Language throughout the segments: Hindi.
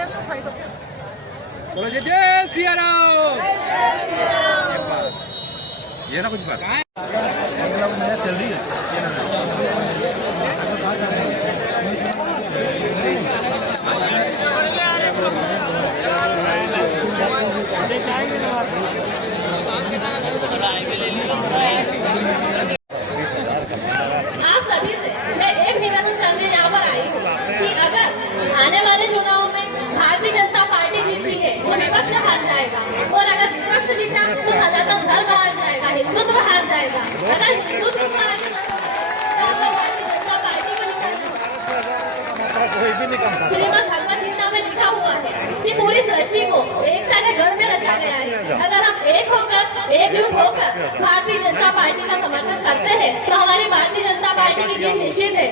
बोलो जय सिया राम। ये ना कुछ बात मेरा सैलरी आप सभी से मैं एक निवेदन करने यहाँ पर आई हूँ कि अगर आने वाले चुनाव में भारतीय जनता पार्टी जीतती है तो विपक्ष हार जाएगा, और अगर विपक्ष जीता तो सनातन धर्म हार जाएगा, हिंदुत्व हार जाएगा। अगर हिंदुत्व को आगे भारतीय जनता पार्टी को श्रीमद् भगवद गीता में लिखा हुआ है कि पूरी सृष्टि को एकता के घर में रचा गया है। अगर हम एकजुट होकर भारतीय जनता पार्टी का समर्थन करते हैं तो हमारी भारतीय जनता पार्टी की जीत निश्चित है।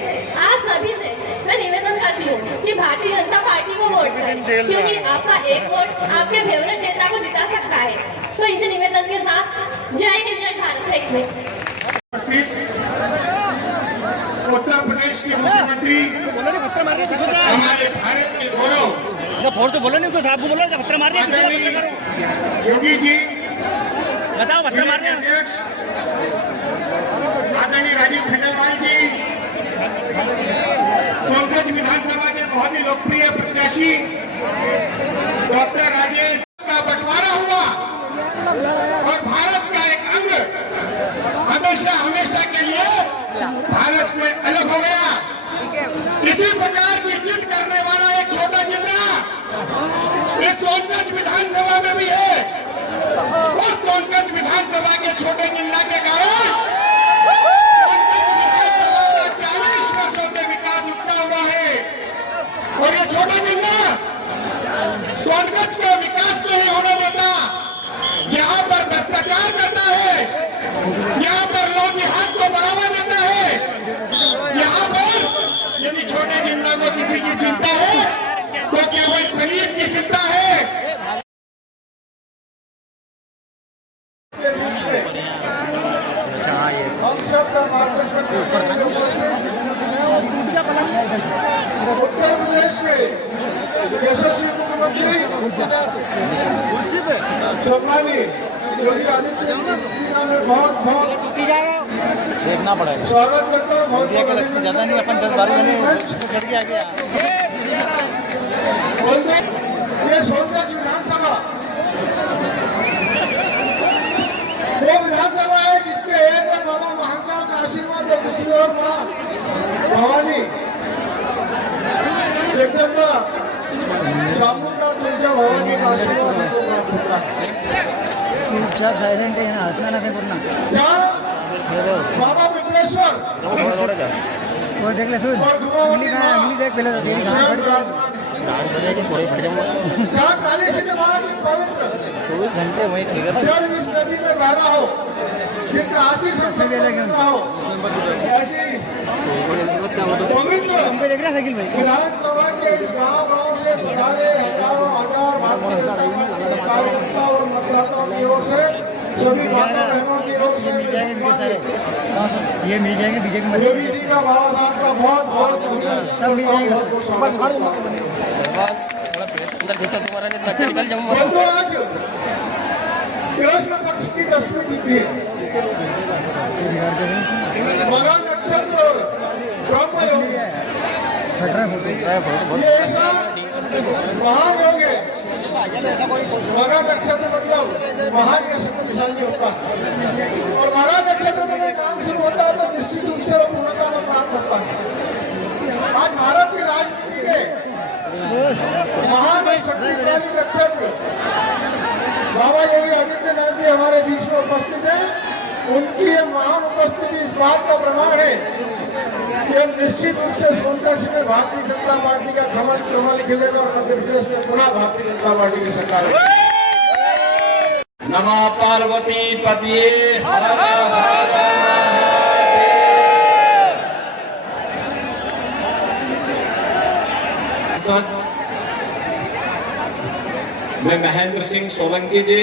आप सभी से मैं निवेदन करती हूँ कि भारतीय जनता पार्टी को वोट करें, क्योंकि आपका एक वोट आपके फेवरेट नेता को जिता सकता है। तो इस निवेदन के साथ जय हिंद जय भारत। उत्तर प्रदेश के मुख्यमंत्री हमारे भारत के गौरव फोर तो बोलो नहीं, तो साहब को बोलो पत्थर मार रहे योगी जी, बताओ पत्थर मार रहे अध्यक्ष आदरणीय राजीव खंडेलवाल जी, सोनभद्र विधानसभा के बहुत ही लोकप्रिय प्रत्याशी डॉक्टर राजेश का बंटवारा हुआ और भारत का एक अंग हमेशा हमेशा के लिए भारत से अलग हो गया। इसी प्रकार की जिद करने वाला एक छोटा जिला इस सोनभद्र विधानसभा में भी है, और सोनभद्र विधानसभा के छोटे जिला के कारण विधानसभा का 40 वर्षों से विकास रुका हुआ है। और ये छोटा जिला सोनभद्र का विकास नहीं होने देता, यहाँ पर भ्रष्टाचार करता है, यहाँ पर लोग हाथ को बढ़ावा देता है। यहाँ पर यदि छोटे जिला को किसी की चिंता है तो केवल शरीर की चिंता है। हम सबका मार्गदर्शन उत्तर प्रदेश के यशस्वी मुख्यमंत्री सम्मानीय योगी आदित्यनाथ में बहुत देखना पड़ेगा, स्वागत करता हूँ। बहुत ज्यादा नहीं, अपन 10-12 जने चढ़ के आ गया। ये सोनभद्र विधानसभा वो विधानसभा है जिसके एक और बाबा महाकाल का आशीर्वाद और दूसरी ओर माँ भवानी जगदम्बा चामुंडा तुलजा भवानी का आशीर्वाद प्राप्त होता है। सब साइलेंट है ना, हंसना ना करना। जहाँ बाबा विमलेश्वर और देख ले, सुन अगली देख पहले तो तेरी कहां फट गया, थोड़ी फट जाऊंगा। जहाँ काली सिंह महाराज की पवित्र 24 घंटे वहीं ठीक है, जल इस नदी में बह रहा हो, जिनका आशीष हमसे भी लगे हो, ऐसी पवित्र देख रहा साइकिल भाई विधानसभा के इस गांव से पधारे हजारों हजार भारतीय जनता पार्टी कार्यकर्ता और मतदाताओं की ओर से सभी माता बहनों की ओर से ये मिल जाएंगे बीजेपी में। योगी जी का बाबा साहब का बहुत बहुत सब मिल जाएंगे। बंधु, आज कृष्ण पक्ष की 10वीं तिथि है। मघा नक्षत्र और ब्रह्म योग ये ऐसा महान योग है। मघा नक्षत्र मतलब महान या शक्तिशाली होता है, और मघा नक्षत्र में कोई काम शुरू होता है तो निश्चित रूप से वो पूर्णता में प्राप्त होता है। आज भारत की राजनीति के महान और शक्तिशाली नक्षत्र बाबा योगी आदित्यनाथ जी हमारे बीच में उपस्थित है। उनकी ये महान उपस्थिति इस बात का प्रमाण है कि निश्चित रूप से सोनभद्र में भारतीय जनता पार्टी का कमल खिलेगा और मध्य प्रदेश में पुनः भारतीय जनता पार्टी की सरकार है। नमः पार्वती पतिये हर हर मैं महेंद्र सिंह सोलंकी जी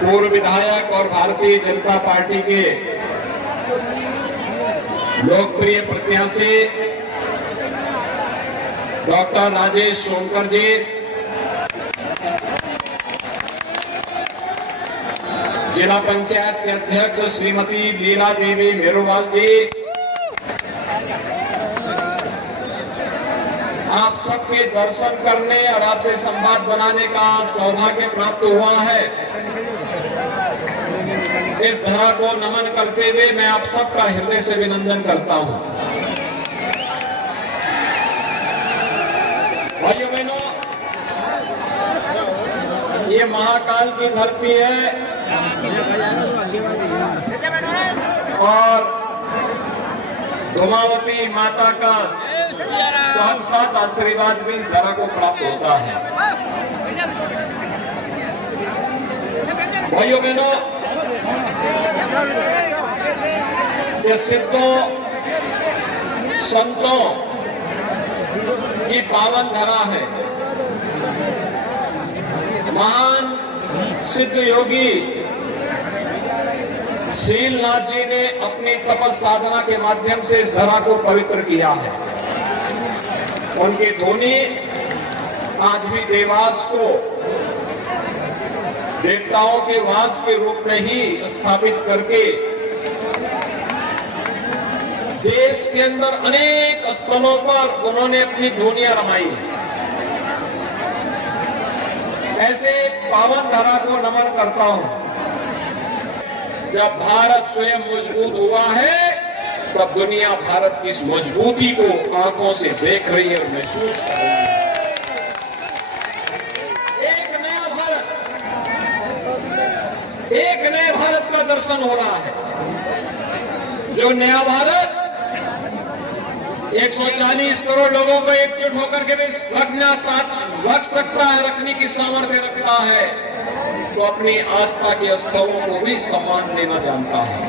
पूर्व विधायक और भारतीय जनता पार्टी के लोकप्रिय प्रत्याशी डॉक्टर राजेश सोनकर जी, जिला पंचायत के अध्यक्ष श्रीमती लीला देवी मेरुवाल जी, आप सबके दर्शन करने और आपसे संवाद बनाने का सौभाग्य प्राप्त हुआ है। इस धरा को नमन करते हुए मैं आप सबका हृदय से अभिनंदन करता हूं। भाइयों बहनों, ये महाकाल की धरती है और धुमावती माता का साथ आशीर्वाद भी इस धरा को प्राप्त होता है। भाइयों बहनों, ये सिद्धों संतों की पावन धरा है। महान सिद्ध योगी शीलनाथ जी ने अपनी तपस साधना के माध्यम से इस धरा को पवित्र किया है। उनकी ध्वनि आज भी देवास को देवताओं के वास के रूप में ही स्थापित करके देश के अंदर अनेक स्थलों पर उन्होंने अपनी ध्वनियां रमाई। ऐसे पावन धरा को नमन करता हूं। जब भारत स्वयं मजबूत हुआ है, तब दुनिया भारत की इस मजबूती को आंखों से देख रही है और महसूस कर रही है। एक नए भारत का दर्शन हो रहा है। जो नया भारत 140 करोड़ लोगों को एकजुट होकर के भी रख सकता है, रखने की सामर्थ्य रखता है, तो अपनी आस्था के स्थलों को भी सम्मान देना जानता है।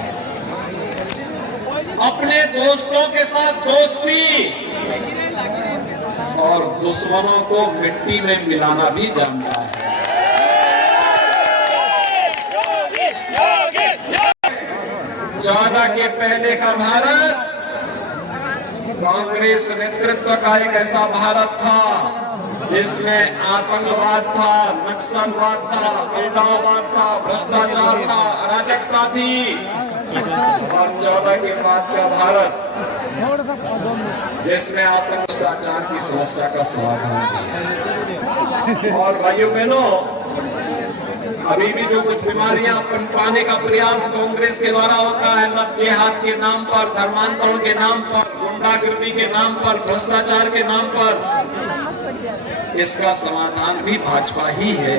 अपने दोस्तों के साथ दोस्ती और दुश्मनों को मिट्टी में मिलाना भी जानता है। 14 के पहले का भारत कांग्रेस नेतृत्व का एक ऐसा भारत था जिसमें आतंकवाद था, नक्सलवाद था, अलगाववाद था, भ्रष्टाचार था, अराजकता थी। और 14 के बाद का भारत जिसमें आतंक भ्रष्टाचार की समस्या का समाधान है। और भाइयों बहनों, अभी भी जो कुछ बीमारियां पाने का प्रयास कांग्रेस के द्वारा होता है, लव जिहाद के नाम पर, धर्मांतरण के नाम पर, गुंडागिर्दी के नाम पर, भ्रष्टाचार के नाम पर, इसका समाधान भी भाजपा ही है।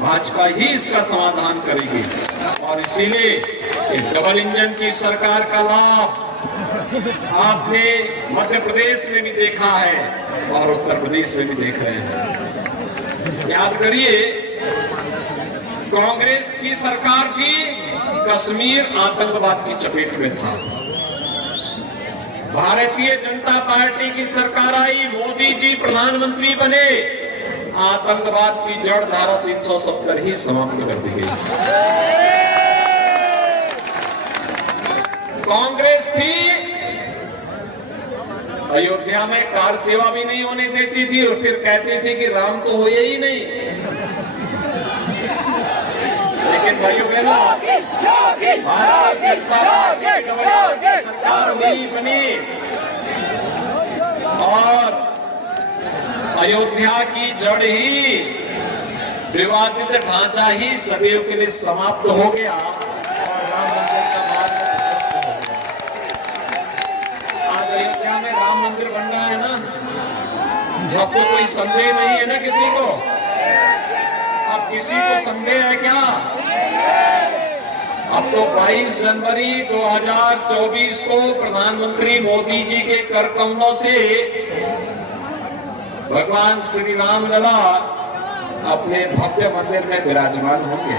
भाजपा ही इसका समाधान करेगी। और इसीलिए डबल इंजन की सरकार का लाभ आपने मध्य प्रदेश में भी देखा है और उत्तर प्रदेश में भी देख रहे हैं। याद करिए, कांग्रेस की सरकार की कश्मीर आतंकवाद की चपेट में था। भारतीय जनता पार्टी की सरकार आई, मोदी जी प्रधानमंत्री बने, आतंकवाद की जड़ धारा 370 ही समाप्त कर दी गई। कांग्रेस थी, अयोध्या में कार सेवा भी नहीं होने देती थी और फिर कहती थी कि राम तो हुए ही नहीं। लेकिन भाइयों बहनों, भारतीय जनता पार्टी की सरकार नहीं बनी और अयोध्या की जड़ ही, विवादित ढांचा ही सदैव के लिए समाप्त हो गया और राम मंदिर का मार्ग प्रशस्त हो गया। आज अयोध्या में राम मंदिर बन रहा है ना, अब तो कोई संदेह नहीं है ना किसी को। अब किसी को संदेह है क्या? अब तो 22 जनवरी 2024 को प्रधानमंत्री मोदी जी के कर कमलों से भगवान श्री राम लला अपने भव्य मंदिर में विराजमान होंगे।